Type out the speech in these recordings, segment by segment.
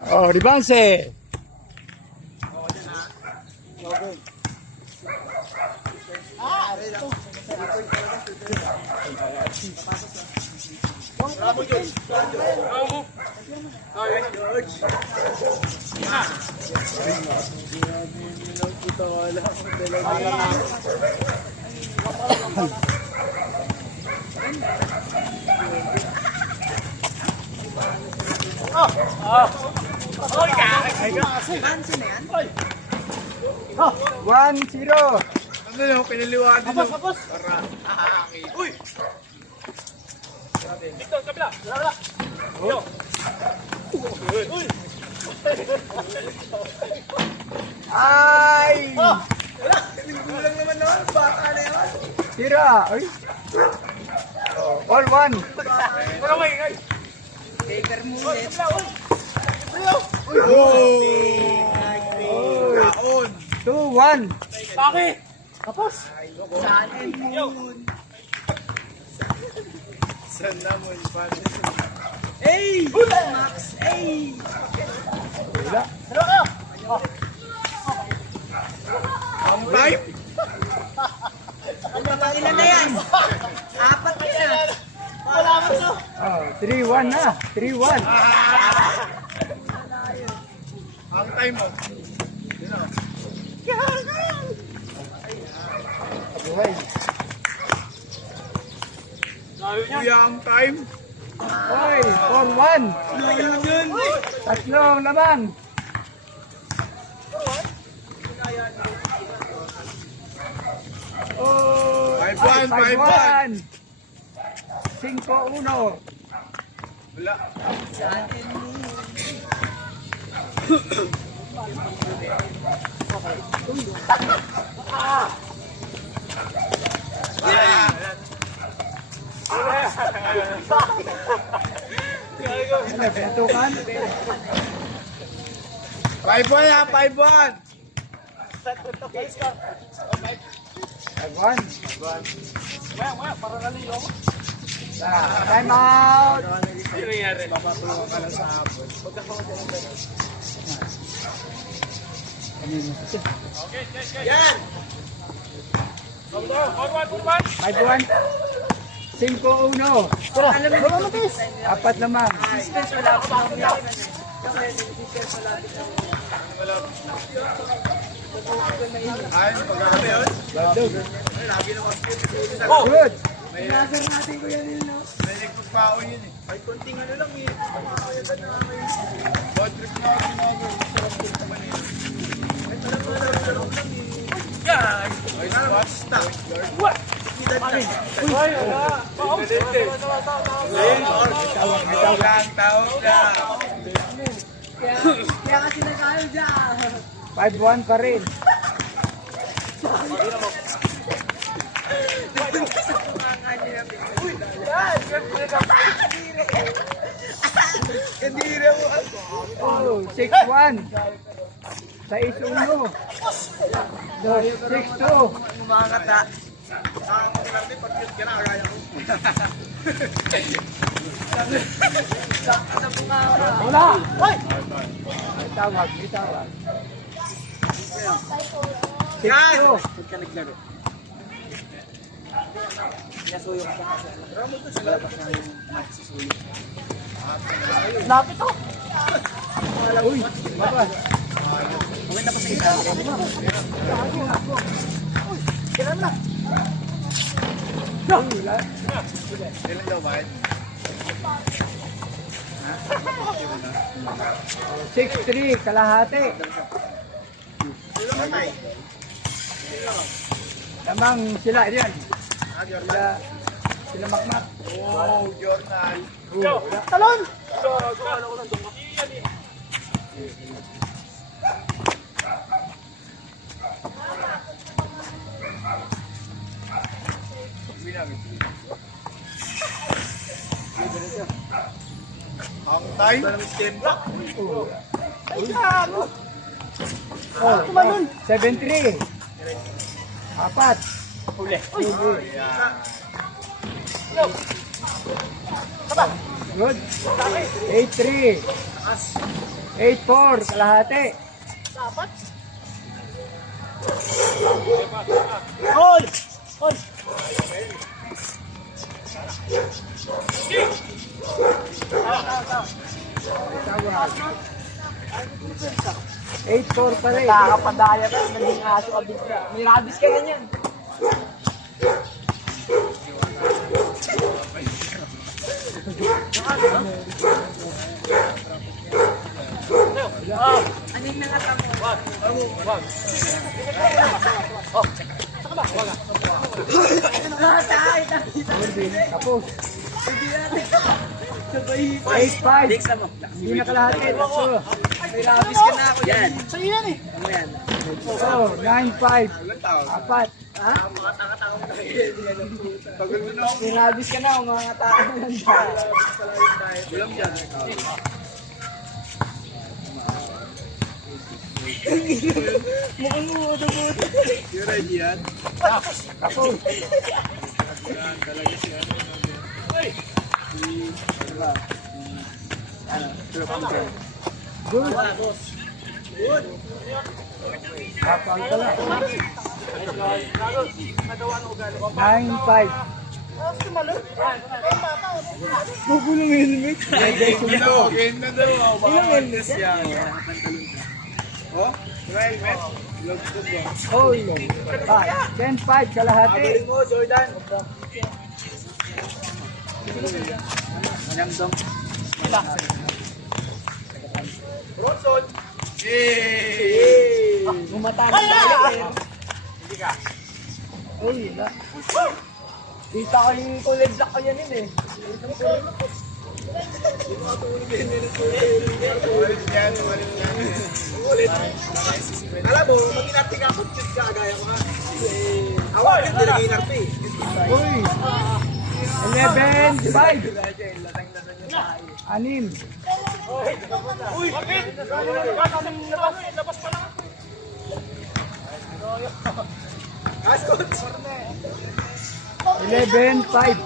Oh, Ribanse. One, zero. Ano yung pinaliwanag nyo? Kapos! Para uy! Victor, kabila! Kabila! Yo! Uy! Ay! Oh! Kulang naman naman, bata na yan. Tira. Ay. Oh, all one. Wala may ingay! Taker mo Uy! ulit. Kabila! Uy! Oh! Kaon! 2-1. Bakit? Kapos! Saan moon? Saan naman pa? Hey! Max! Hey! Wala. Tara kayo! Ang time? Ilan na yan? Apat na yan. Wala mo to! Oh, 3-1 na. 3-1. Ang time mo. Buhay. Sabi niya! Kuya ang time. Oy, 4-1. Yun yun. Tatlong lamang. Oh, 5-1, 5-1. 5-1. Wala. Ano, pinatukan? 5-1 ha, 5-1. 5-1. Maya, para naliyo mo. Time out. Ano nangyari? Papatuwa ka lang sa hapon. Okay. Yan! Forward! 5-1. 5-1. Tara, baba mo tis. Apat lamang. Suspense wala pa ako. Ay, pag-aabi yun. Badog. Lagi naman. Oh! Good. May Laser natin ko yan yun. may nagpagpao yun eh. Ay, konting ano lang eh. Makakayagan na kami. Bad trip na ako sinagay. Sarap din naman eh. Ay, talagang lang eh. Yan! Ay, basta. What? Kitan na. Ay, wala! Tawag lang. Kaya kasi nag-ayaw dyan. 5-1 pa rin. Kadira mo. Oh, 6-1. 6-1. 6-2. Mga kata. Pag yun ka na, kaya ko. Wala. Hoy! May tawag, may tawag. 6-2. Huwag ka naglaro. Pinasuyo ka sa kasi. Ramo to sa labas na yung nagsisuyo. Lapit to! Uy, babas. Huwag na pa sa isa. Kailan na? Wala. Ilan daw ba? 6-3, kalahati. Sino matay? Lamang sila, yan. Jordan. Sila makmak. Oh, Jordan. Yo! Talon! Kala ko lang doon. Iyan eh. Ang time? Ay, gago! Oh, tumalon. 7-3. Apat. Huli. Yo. Good. 8-3. 8-4, kalahati. Hold! Hold! 8-4 pa rin. Nakakapadaya ka, naging aso ka bigla. May rabies ka na niyan. Ano yung nangata mo? Tapos. 8-5. Hindi na kalahati. Tatlo. May rabies ka na ako yan. Sa'yo yan eh. Ano yan? Oh, 9-5. Apat. Ha? May rabies ka na, mga tao na lang Mukhang mo, dubuto. You ready yan? Tapos. Good. Kapal ka lang. 9-5. Gugulong helmet. Hello, game na daw. Baka wellness yan. Oh, helmet. Love ko ba? Oh, 10-5 kalahati. Galing mo, Jordan. Bronson. Yay! Gumatagod tayo eh. Uy, na. Kita ko yung kulay black ko yan eh. Ulit yan, ulit yan. Ulit. Alam mo, mag-inarte ka ako, check ka, gaya ko ha. Ako, hindi nag-inarte. Uy. 11-5. Anim. Uy! Bakit? Labas pa lang. Ascot. 11-5.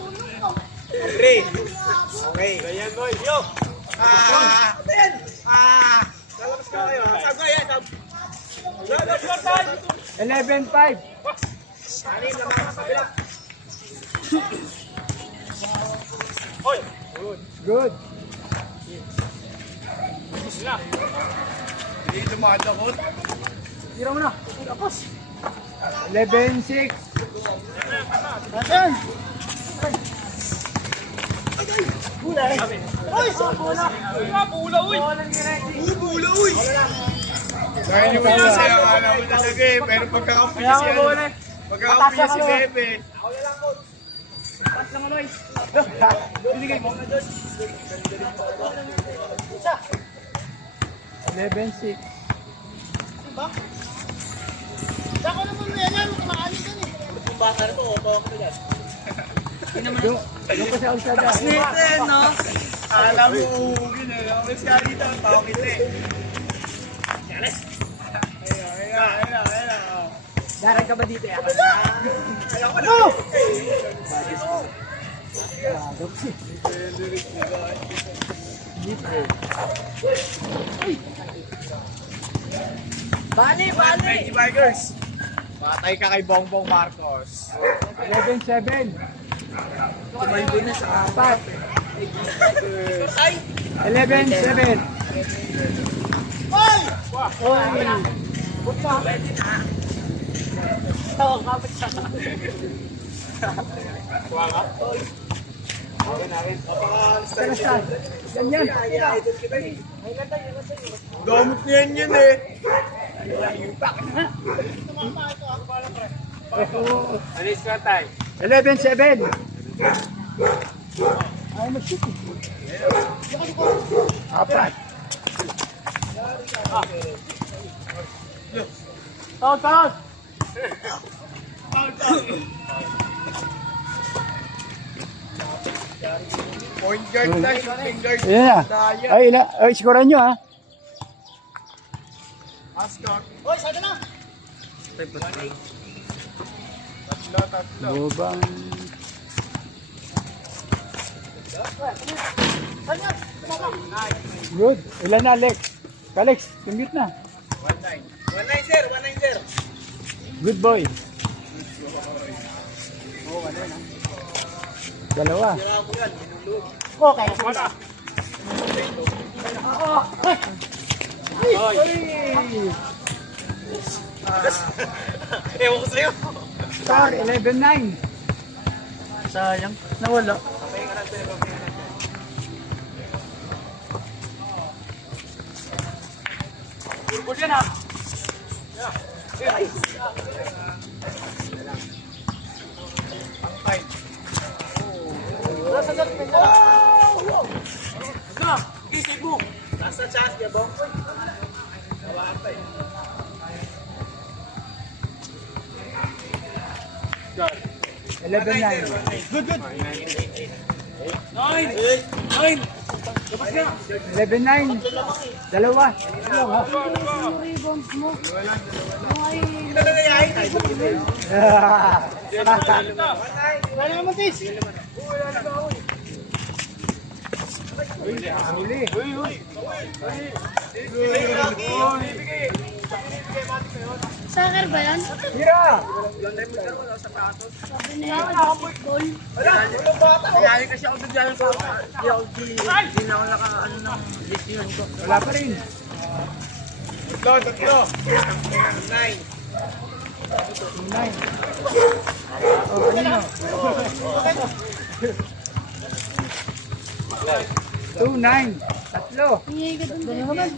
Three. Okay. Ayan boy. Yo! Ano yan? Lalabas ka kayo ha. Sab ko yan, sab. Lalabas ka. 11-5. Anim na mga kabila. Hoy! Good. Sila. Hindi dumadakot. Tira mo na. Tapos. 11-6. Ayan! Uy, sabula! Bula uy! Bubula, uy! Dahil yung mga saya ka naman talaga eh. Pero pagkakapuya si ano. Pagkakapuya si Bebe. Pas lang ano eh. Binigay mo. 11-6. Ako naman na yan. Kumakain ka eh. Yung bata na to, oto ako na Doon ko sa Alsada. Nete, no? alam mo, uhugin eh. Mas ka dito, tao kita eh. Ayun. Darang ka ba dito eh? Ayoko na. Bali, bali! Mighty Bikers. Patay ka kay Bongbong Marcos. 11-7. Tumalbo na sa Apat. 11-7. Karastan. Ganyan. Gamot niyan yun eh. 11-7. Ay, mag-shoot. Apat. Tawad! Point guard na, shooting guard. Ayan na. Daya. Ay, sikoran nyo ha. Ascot. Hoy, sabi na! Tatlo. Lubang. Good. Ilan na, Alex? Kalex, commute na. 1-9. 1-9 sir, 1-9 sir. Good boy. Dalawa. Tira ko yan, minulog. Okay. Ewan ko sa'yo. Score 11-9. Sayang. Nawala. Turbo yan ha. Na, gising mo. Nasa chance niya, bong. Nawaan pa eh. Good. 11-9. Good, good. 9. 9. Labas na. 11-9. Dalawa. Ito na nangyayari. Wala naman, Tis. Huli. Soccer ba yan? Tira. Sabi na yan, football. Nangyari kasi ako bigla ng papa. Hindi na ako naka-ano ng decision ko. Wala pa rin. Tatlo. 9. 9. Oh, kanino? 2-9. Tatlo. Hindi ka dun. Dali naman.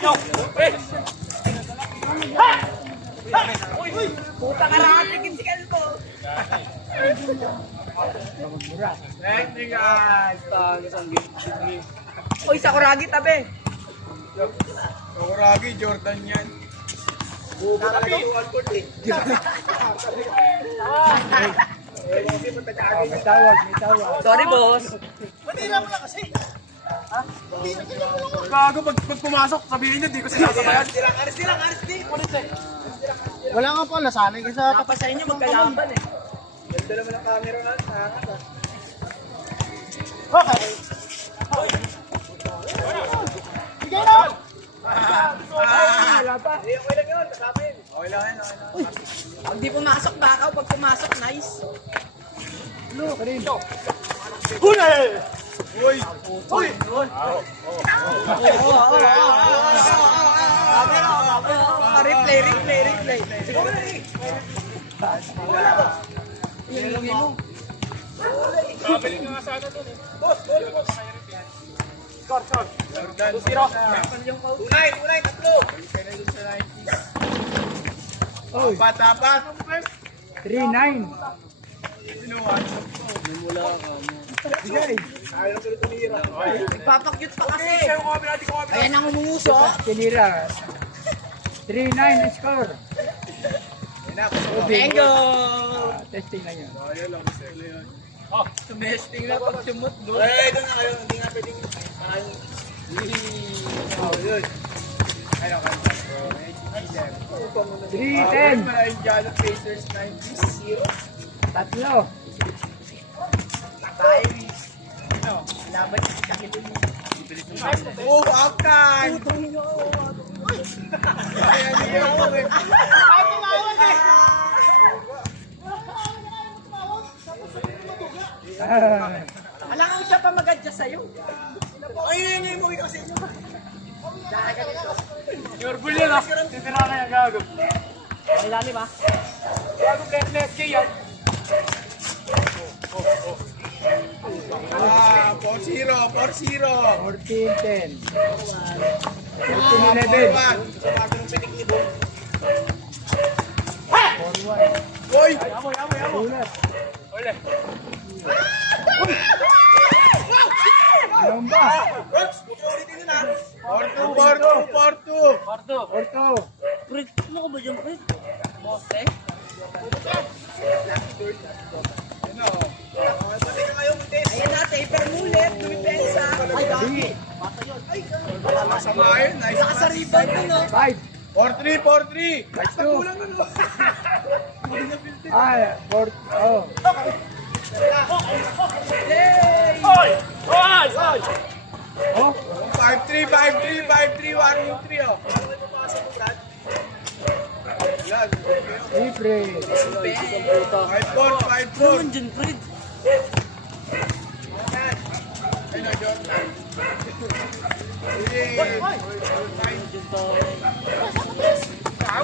Yo, pre. Puta ka rating si Kalbo. Magmura. Technical. Uy, sa kuragi tabi. Sakuragi, Jordan yan. Bubo talaga yung one-court eh. May tawag, may tawag. Sorry, boss. Gago, pag pumasok, sabihin niyo, di ko sinasabayan. Aris nilang. Wala nga po, nasanay ka sa... Tapos sa inyo, magkalaban eh. Ganda naman ang camera na. Nakakata. Wala pa. Okay lang yun. Kasama yun. Okay lang yun. Pag di pumasok, bakaw. Pag pumasok, nice. Pa rin. Uy! Uy! Replay. Babalik nga sana doon eh. Jordan. 2-0. Unay, tatlo. Oy, Tapat. 3-9. Bigay. Ayaw ko tumira. Papakyut pa kasi. Siya yung kami natin kami. Kaya nang umuso. Tinira. 3-9 score. Bingo! Testing na yun. Ayaw lang. Selo yun. Tumesting na pag sumot doon. Eh, doon na kayo. Hindi nga pwedeng parang... Oh, yun. Ayaw ka. 3-10. Maraming Jalo Pacers 90. Tatlo. Tayo eh. Laban si Kakilin. Oh, Afghan! Ayan, hindi ako eh. Alam ko siya pa mag-adjust sa'yo. Ayun, yun, mo kasi inyo. Your bull yan ah. Titira ka yan, gago. May lalim ah. Gago, KSK yan. 4-0, 4-0. 14-10. 14-11. Sumago ng pitik ni Bo. 4-1. Uy! Sulat. Ule. Ano ba? Ulitin nyo na. 4-2, 4-2. Parto. Orto. Prit, ano ko ba dyan, Prit? Boste? Ano? Pati ka kayo, Mutis. Ayan na, taper mulit. Dumipensa. Ay, dami. Masama yun. Nice Saka sa rebound yun, no? 5. 4-3, 4-3. Let's go. Kulang ano. Hindi na filter. Ah, oh. Oh, 5-3, 5-3, 5-3, 1-3, oh. Yan. libre. 5-4, 5-4. Dyan, Fred. Ano, Jordan?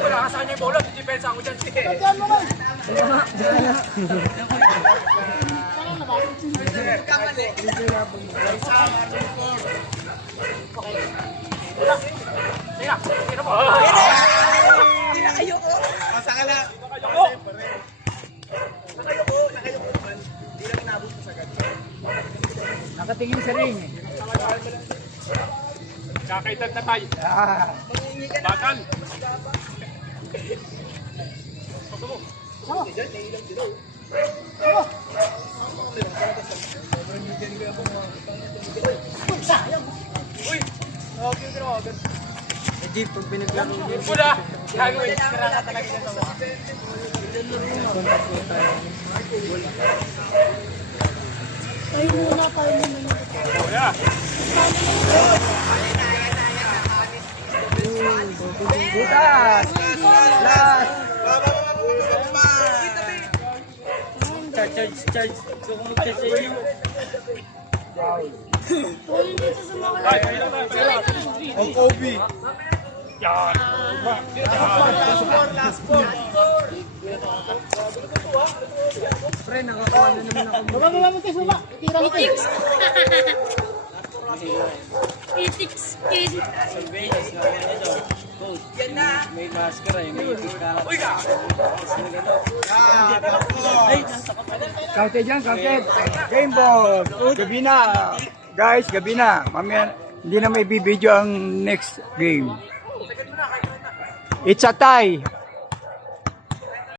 Wala ka sa kanya yung bola. Depensa ako dyan. Pasa ka na. Nakatingin sa ring. Kakaitan na tayo. Ah, Bakal. Hindi, pag pinaglaro niya. Pula. Gagawin. Tayo muna, tayo muna. Wala. butas. Last. Charge. Gusto ko mag-charge sa inyo. Tayo dito sa mga Ay, ayun na. Ang Kobe. Yan. Pre, nakakuha na naman ako. Baba mo kayo, suba. Tira mo kayo. Itix kid. Surveillance na yan ito. Coach. May maskara yung may itikara. Uy ka. Ay, nasa ka pala. Counted yan, counted. Game ball. Gabi na. Guys, gabi na. Mamaya, hindi na may bibidyo ang next game. It's a tie.